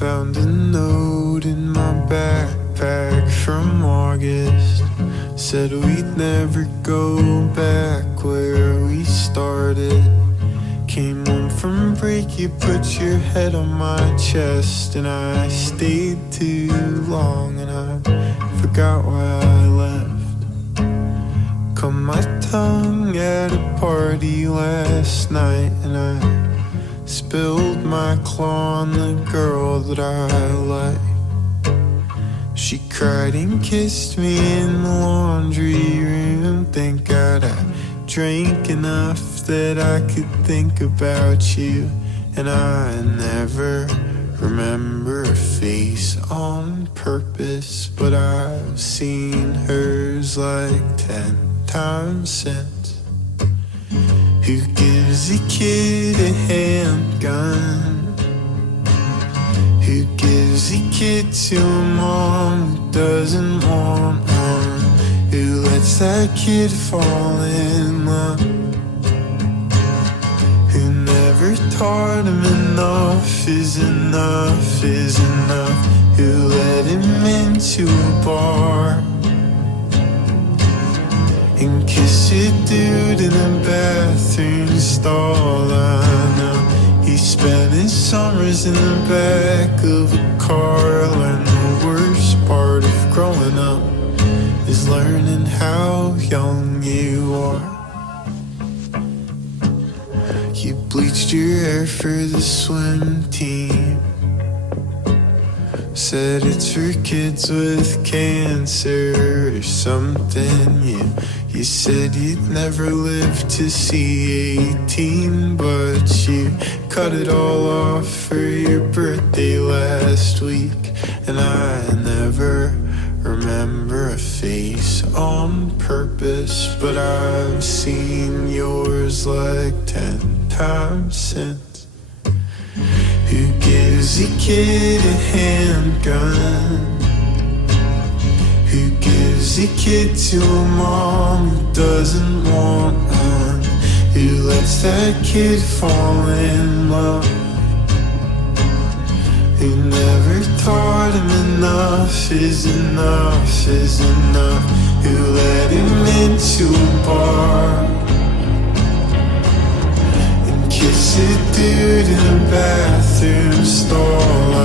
Found a note in my backpack from August. Said we'd never go back where we started. Came home from break, you put your head on my chest, and I stayed too long and I forgot why I left. Cut my tongue at a party last night, and I spilled my claw on the girl that I like. She cried and kissed me in the laundry room. Thank God I drank enough that I could think about you. And I never remember a face on purpose, but I've seen hers like 10 times since. Who gives a kid a handgun? Who gives a kid to a mom who doesn't want one? Who lets that kid fall in love? Who never taught him enough is enough is enough? Who let him into a bar and kiss a dude in a bathroom stall? I know he spent his summers in the back of a car. Learned the worst part of growing up is learning how young you are. You bleached your hair for the swim team. Said it's for kids with cancer or something. You said you'd never live to see 18, but you cut it all off for your birthday last week. And I never remember a face on purpose, but I've seen yours like 10 times since. Who gives a kid a handgun? Who gives a kid to a mom who doesn't want one? Who lets that kid fall in love? Who never taught him enough is enough is enough? Who let him into a bar and kiss a dude in a bathroom stall? I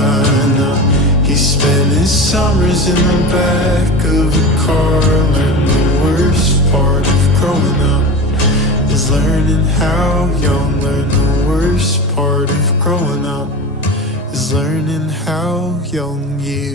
know he spent his summers in the back of a car. Learned the worst part of growing up is learning how young. Learn the worst part of growing up is learning how young you